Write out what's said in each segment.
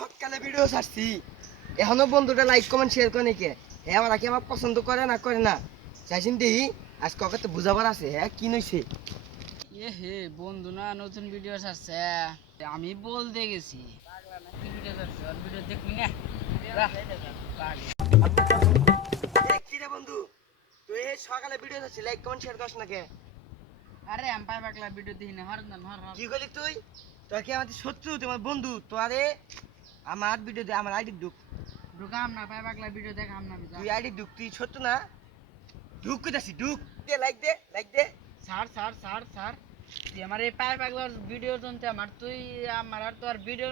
সকালে ভিডিও ছাড়ছি এখনো বন্ধুটা লাইক কমেন্ট শেয়ার করে নাকি হ্যাঁ আমার কি আমার পছন্দ করে না চাইছেন দেখি আজকে ওকে তো বুঝাবার আছে হ্যাঁ কি নইছে এ হে বন্ধু না নতুন ভিডিও ছাড়ছে আমি বলতে গেছি পাগলা না কি ভিডিও ছাড়ছে ওর ভিডিও দেখবি না কি রে বন্ধু তুই এই সকালে ভিডিও ছাড়ছি লাইক কমেন্ট শেয়ার করছ নাকি আরে আমি পাগলা ভিডিও দেখি না হর কি করলি তুই তোর কি আমাদের শত্রু তোমার বন্ধু তোরে আমার ভিডিও দে আমার আইডি ঢুক ঢুকাম না পাগলা ভিডিও দেখাম না তুই আইডি ঢুক তুই শত্রু না ঢুক কইতাছি ঢুক দে লাইক দে স্যার তুই আমার এই পাগলার ভিডিও জনতে আমার আর তোর ভিডিও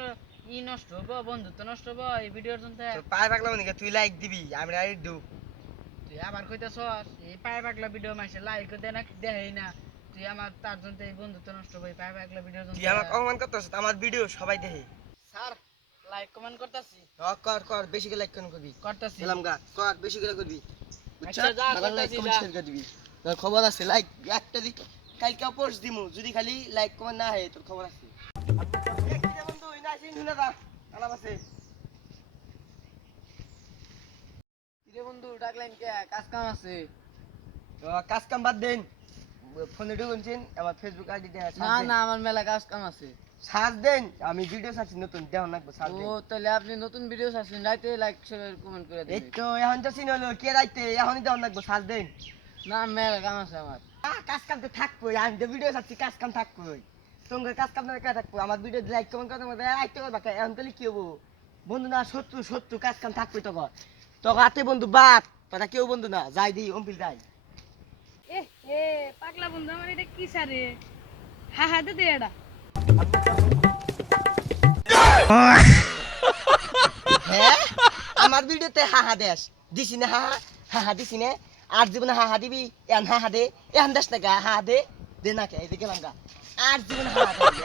ই নষ্ট হবো বন্ধুত্ব নষ্ট হবো এই ভিডিওর জনতে তোর পায়ে পাগলা মানে তুই লাইক দিবি আমি আইডি ঢুক তুই আবার কইতাছস এই পাগলা ভিডিও মাইছে লাইক দে না দেই না তুই আমার তার জন্য এই বন্ধুত্ব নষ্ট হবো এই পাগলা ভিডিওর জন্য তুই আমাকে অপমান করতেছিস আমার ভিডিও সবাই দেখে স্যার লাইক কমেন্ট করতাছি কর বেশি করে লাইক করবি করতাছি দিলাম গা কর বেশি করে করবি আচ্ছা, যা, লাইক করতাছি, কমেন্ট যা। শেয়ার করে দিবি তোর খবর আছে লাইক একটা দি কালকে পোস্ট দিমু যদি খালি লাইক কমেন্ট না হয় তোর খবর আছে এই কি রে বন্ধু ইনা আসিন শুনে দা আলাপ আছে কিরে বন্ধু ডাকলেন কে কাজ কাম আছে তো কাজ কাম বাদ দেন ফোনে ঢুকছেন আমার ফেসবুক আইডি দেন না না আমার মেলা কাজ কাম আছে সার্চ দেন আমি ভিডিও ছাড়ছি নতুন দেও নাকবো সার্চ ও দেন তাহলে আপনি নতুন ভিডিও ছাড়ছেন রাইতে লাইক শেয়ার কমেন্ট করে এই দিবেন তো এখন তো চিনলো কে রাইতে এখনই দেও নাকবো সার্চ দেন না মেলা কাম আছে আমার কাজ কাম তো থাকবোই আমি তো ভিডিও ছাড়ছি কাজ কাম থাকবোই তোমার কাজ কাম না কে থাকবো আমার ভিডিও লাইক কমেন্ট করতে মধ্যে আইতে করবা এখন তাহলে কি হবো বন্ধু না শত্রু কাজ কাম থাকবোই তখন তখন হাতে বন্ধু বাদ তোরা কেউ বন্ধু না যাই দিই অম্পিল যাই এ এ পাগলা বন্ধু আমার এটা কি সারে হা হা দে এটা হ্যাঁ আমার ভিডিওতে হাহা দেশ দিছি না হাহা দিছি না আর জীবনে হাহা দিবি এন হাহা দে এন দেশ না গা হাহা দে না কে এদিকে গেলাম গা আর জীবনে হাহা দে